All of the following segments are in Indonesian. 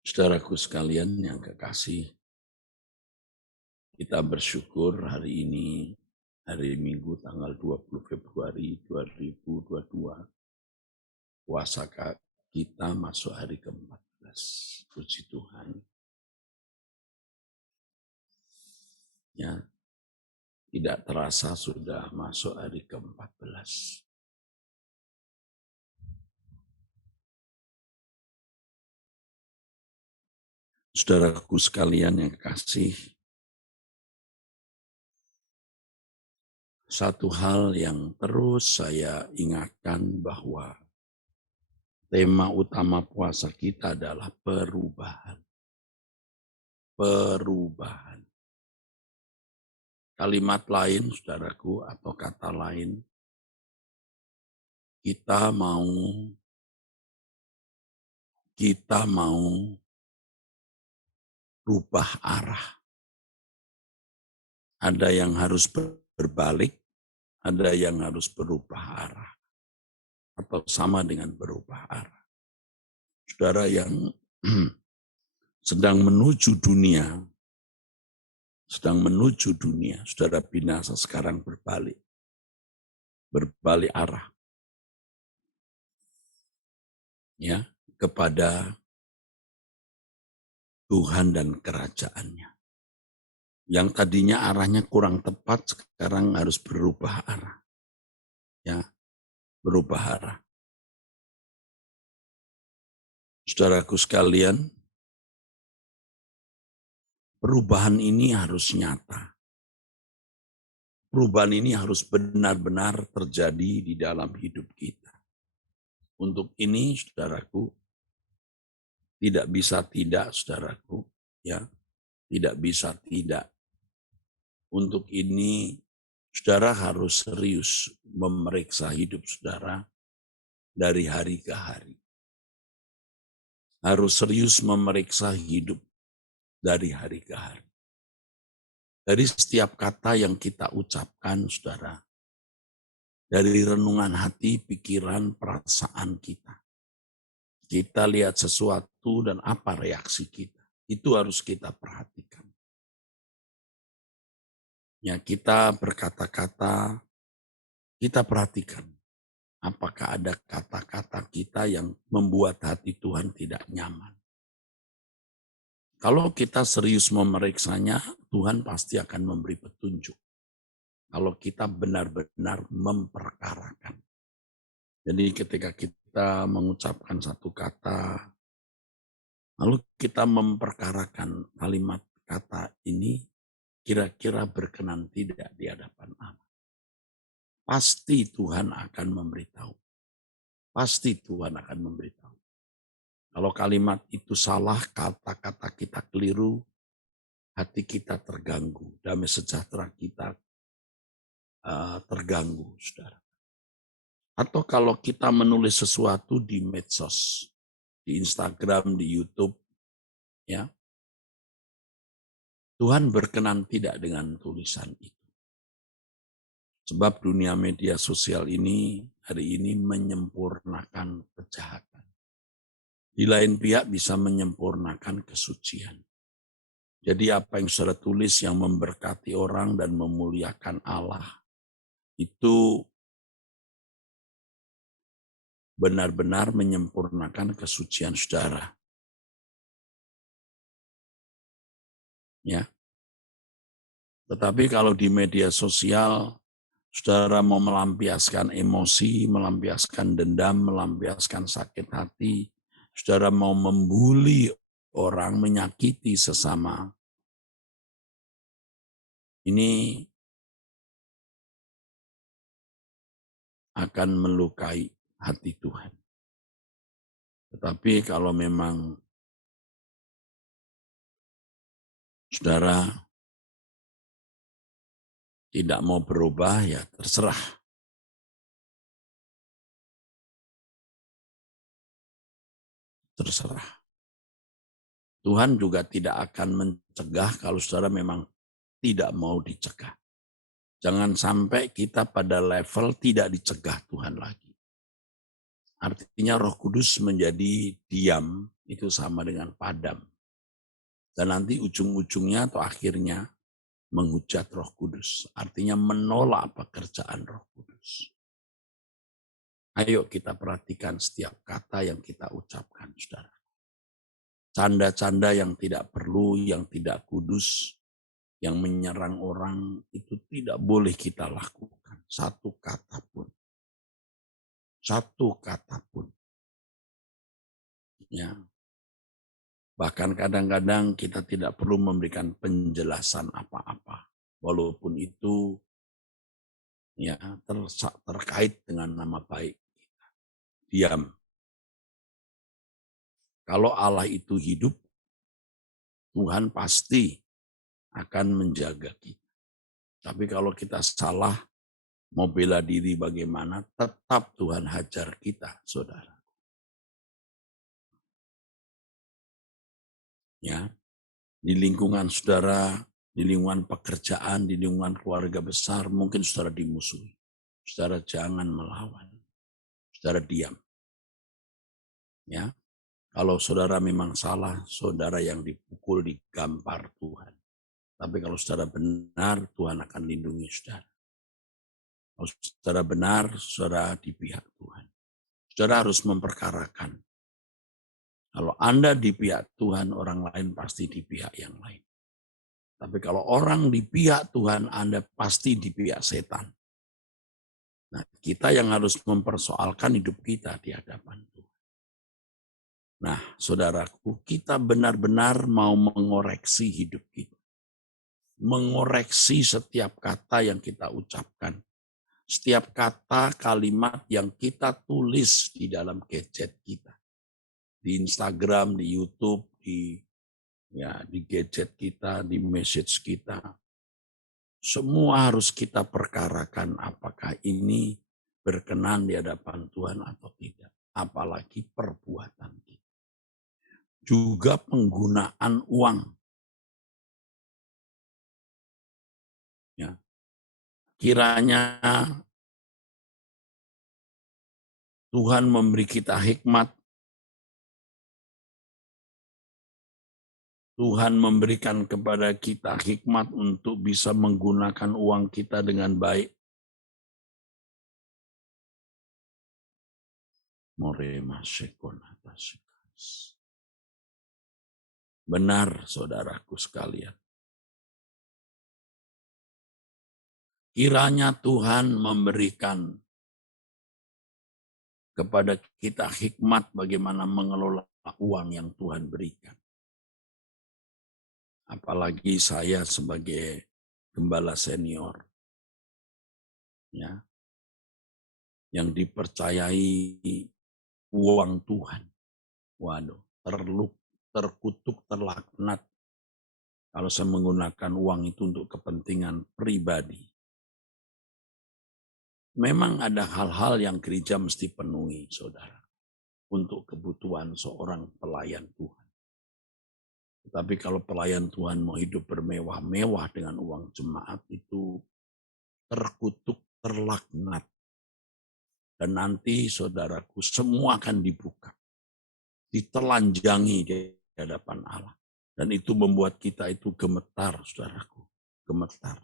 Saudaraku sekalian yang kekasih, kita bersyukur hari ini, hari Minggu tanggal 20 Februari 2022, puasa kita masuk hari ke-14. Puji Tuhan. Ya, tidak terasa sudah masuk hari ke-14. Saudaraku sekalian yang kekasih, satu hal yang terus saya ingatkan bahwa tema utama puasa kita adalah perubahan. Perubahan. Kalimat lain, saudaraku, atau kata lain, kita mau rubah arah. Ada yang harus berbalik, ada yang harus berubah arah. Atau sama dengan berubah arah. Saudara yang sedang menuju dunia, saudara binasa sekarang berbalik arah. Ya, kepada Tuhan dan kerajaannya. Yang tadinya arahnya kurang tepat, sekarang harus berubah arah. Ya, berubah arah. Saudaraku sekalian, perubahan ini harus nyata. Perubahan ini harus benar-benar terjadi di dalam hidup kita. Untuk ini, saudaraku, tidak bisa tidak, saudaraku, ya, tidak bisa tidak. Untuk ini, saudara harus serius memeriksa hidup saudara dari hari ke hari. Harus serius memeriksa hidup dari hari ke hari. Dari setiap kata yang kita ucapkan, saudara, dari renungan hati, pikiran, perasaan kita. Kita lihat sesuatu dan apa reaksi kita. Itu harus kita perhatikan. Ya, kita berkata-kata, kita perhatikan. Apakah ada kata-kata kita yang membuat hati Tuhan tidak nyaman. Kalau kita serius memeriksanya, Tuhan pasti akan memberi petunjuk. Kalau kita benar-benar memperkarakan. Jadi ketika kita mengucapkan satu kata, lalu kita memperkarakan kalimat kata ini, kira-kira berkenan tidak di hadapan Allah. Pasti Tuhan akan memberitahu. Pasti Tuhan akan memberitahu. Kalau kalimat itu salah, kata-kata kita keliru, hati kita terganggu, damai sejahtera kita terganggu, saudara. Atau kalau kita menulis sesuatu di medsos, di Instagram, di YouTube, ya, Tuhan berkenan tidak dengan tulisan itu. Sebab dunia media sosial ini hari ini menyempurnakan kejahatan. Di lain pihak bisa menyempurnakan kesucian. Jadi apa yang saudara tulis yang memberkati orang dan memuliakan Allah, itu benar-benar menyempurnakan kesucian saudara. Ya. Tetapi kalau di media sosial, saudara mau melampiaskan emosi, melampiaskan dendam, melampiaskan sakit hati, saudara mau membuli orang, menyakiti sesama. Ini akan melukai hati Tuhan. Tetapi kalau memang saudara tidak mau berubah, ya terserah. Terserah. Tuhan juga tidak akan mencegah kalau saudara memang tidak mau dicegah. Jangan sampai kita pada level tidak dicegah Tuhan lagi. Artinya Roh Kudus menjadi diam, itu sama dengan padam. Dan nanti ujung-ujungnya atau akhirnya menghujat Roh Kudus. Artinya menolak pekerjaan Roh Kudus. Ayo kita perhatikan setiap kata yang kita ucapkan, saudara. Canda-canda yang tidak perlu, yang tidak kudus, yang menyerang orang, itu tidak boleh kita lakukan. Satu kata pun. Satu kata pun. Ya. Bahkan kadang-kadang kita tidak perlu memberikan penjelasan apa-apa. Walaupun itu ya terkait dengan nama baik. Diam. Kalau Allah itu hidup, Tuhan pasti akan menjaga kita. Tapi kalau kita salah, mau bela diri bagaimana, tetap Tuhan hajar kita, saudara. Ya, di lingkungan saudara, di lingkungan pekerjaan, di lingkungan keluarga besar, mungkin saudara dimusuhi. Saudara jangan melawan. Saudara diam. Ya, kalau saudara memang salah, saudara yang dipukul, digampar Tuhan. Tapi kalau saudara benar, Tuhan akan lindungi saudara. Kalau saudara benar, saudara di pihak Tuhan. Saudara harus memperkarakan. Kalau Anda di pihak Tuhan, orang lain pasti di pihak yang lain. Tapi kalau orang di pihak Tuhan, Anda pasti di pihak setan. Nah, kita yang harus mempersoalkan hidup kita di hadapan Tuhan. Nah, saudaraku, kita benar-benar mau mengoreksi hidup kita. Mengoreksi setiap kata yang kita ucapkan. Setiap kata, kalimat yang kita tulis di dalam gadget kita. Di Instagram, di YouTube, di gadget kita, di message kita. Semua harus kita perkarakan apakah ini berkenan di hadapan Tuhan atau tidak. Apalagi perbuatan kita. Juga penggunaan uang. Ya. Kiranya Tuhan memberi kita hikmat. Tuhan memberikan kepada kita hikmat untuk bisa menggunakan uang kita dengan baik. Benar, saudaraku sekalian. Kiranya Tuhan memberikan kepada kita hikmat bagaimana mengelola uang yang Tuhan berikan. Apalagi saya sebagai gembala senior, ya, yang dipercayai uang Tuhan. Waduh, terkutuk, terlaknat kalau saya menggunakan uang itu untuk kepentingan pribadi. Memang ada hal-hal yang gereja mesti penuhi, saudara, untuk kebutuhan seorang pelayan Tuhan. Tapi kalau pelayan Tuhan mau hidup bermewah-mewah dengan uang jemaat itu terkutuk, terlaknat. Dan nanti saudaraku semua akan dibuka. Ditelanjangi di hadapan Allah. Dan itu membuat kita itu gemetar, saudaraku. Gemetar.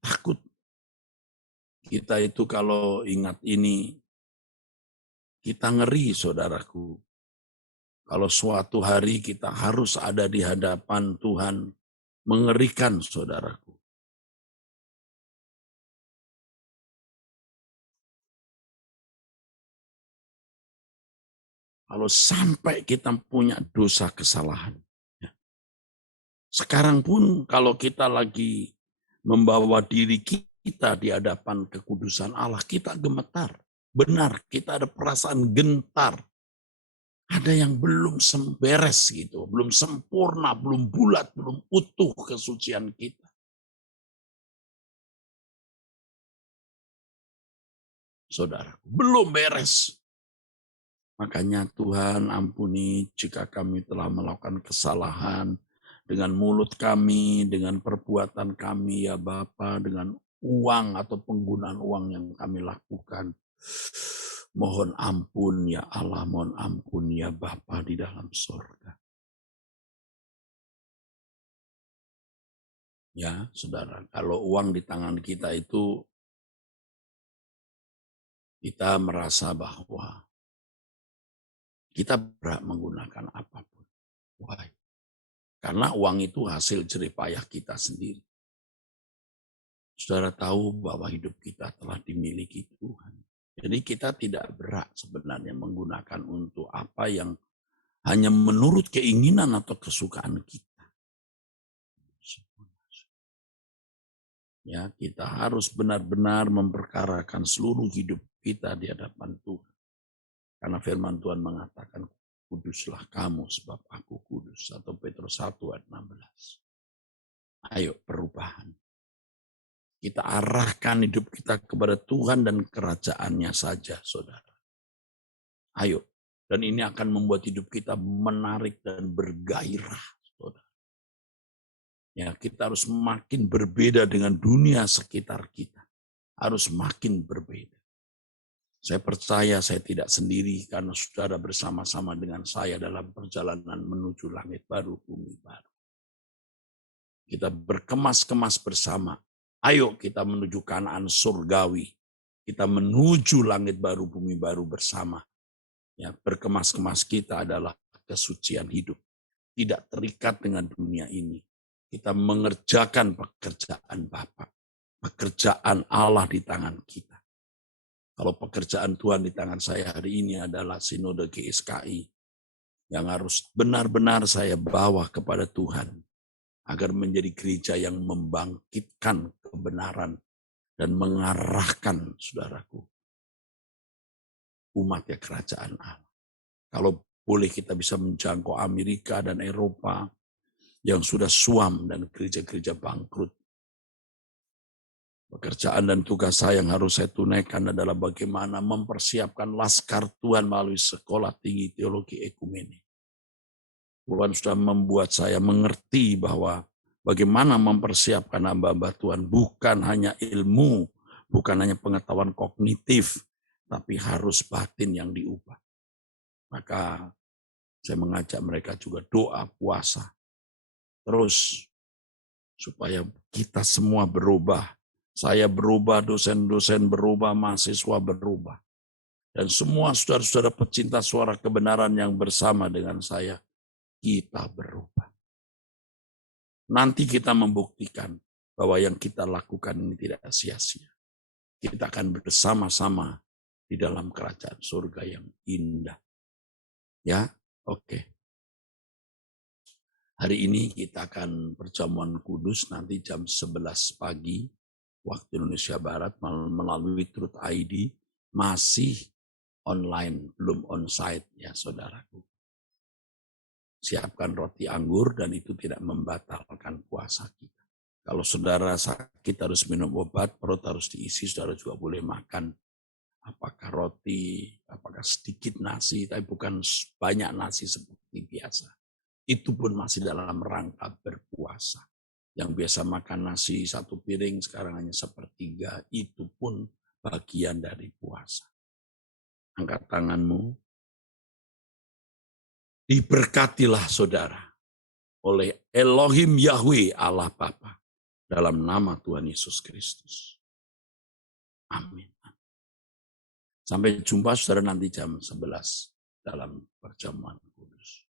Takut. Kita itu kalau ingat ini, kita ngeri, saudaraku. Kalau suatu hari kita harus ada di hadapan Tuhan, mengerikan, saudaraku. Kalau sampai kita punya dosa kesalahan. Sekarang pun kalau kita lagi membawa diri kita di hadapan kekudusan Allah, kita gemetar. Benar, kita ada perasaan gentar. Ada yang belum beres gitu, belum sempurna, belum bulat, belum utuh kesucian kita. Saudara, belum beres. Makanya Tuhan ampuni jika kami telah melakukan kesalahan dengan mulut kami, dengan perbuatan kami ya Bapa, dengan uang atau penggunaan uang yang kami lakukan. Mohon ampun ya Allah, mohon ampun ya Bapa di dalam surga. Ya, saudara, kalau uang di tangan kita itu, kita merasa bahwa kita berhak menggunakan apapun. Why? Karena uang itu hasil jerih payah kita sendiri. Saudara tahu bahwa hidup kita telah dimiliki Tuhan. Jadi kita tidak berhak sebenarnya menggunakan untuk apa yang hanya menurut keinginan atau kesukaan kita. Ya, kita harus benar-benar memperkarakan seluruh hidup kita di hadapan Tuhan. Karena firman Tuhan mengatakan, kuduslah kamu sebab aku kudus. Atau Petrus 1 ayat 16. Ayo perubahan. Kita arahkan hidup kita kepada Tuhan dan kerajaannya saja, saudara. Ayo. Dan ini akan membuat hidup kita menarik dan bergairah, saudara. Ya, kita harus makin berbeda dengan dunia sekitar kita. Harus makin berbeda. Saya percaya saya tidak sendiri karena saudara bersama-sama dengan saya dalam perjalanan menuju langit baru, bumi baru. Kita berkemas-kemas bersama. Ayo kita menuju Kanaan surgawi. Kita menuju langit baru, bumi baru bersama. Ya, berkemas-kemas kita adalah kesucian hidup. Tidak terikat dengan dunia ini. Kita mengerjakan pekerjaan Bapa, pekerjaan Allah di tangan kita. Kalau pekerjaan Tuhan di tangan saya hari ini adalah Sinode GSKI, yang harus benar-benar saya bawa kepada Tuhan, agar menjadi gereja yang membangkitkan kebenaran dan mengarahkan, saudaraku, umatnya kerajaan Allah. Kalau boleh kita bisa menjangkau Amerika dan Eropa, yang sudah suam dan gereja-gereja bangkrut. Pekerjaan dan tugas saya yang harus saya tunaikan adalah bagaimana mempersiapkan laskar Tuhan melalui sekolah tinggi teologi ekumene. Tuhan sudah membuat saya mengerti bahwa bagaimana mempersiapkan hamba-hamba Tuhan bukan hanya ilmu, bukan hanya pengetahuan kognitif, tapi harus batin yang diubah. Maka saya mengajak mereka juga doa, puasa, terus supaya kita semua berubah. Saya berubah, dosen-dosen berubah, mahasiswa berubah. Dan semua saudara-saudara pecinta suara kebenaran yang bersama dengan saya, kita berubah. Nanti kita membuktikan bahwa yang kita lakukan ini tidak sia-sia. Kita akan bersama-sama di dalam kerajaan surga yang indah. Ya, oke. Hari ini kita akan perjamuan kudus nanti jam 11 pagi waktu Indonesia Barat melalui Truth ID, masih online, belum onsite ya saudaraku. Siapkan roti anggur dan itu tidak membatalkan puasa kita. Kalau saudara sakit harus minum obat, perut harus diisi, saudara juga boleh makan. Apakah roti, apakah sedikit nasi, tapi bukan banyak nasi seperti biasa. Itu pun masih dalam rangka berpuasa. Yang biasa makan nasi satu piring, sekarang hanya sepertiga, itu pun bagian dari puasa. Angkat tanganmu. Diberkatilah saudara oleh Elohim Yahweh Allah Bapa dalam nama Tuhan Yesus Kristus. Amin. Sampai jumpa saudara nanti jam 11 dalam perjamuan kudus.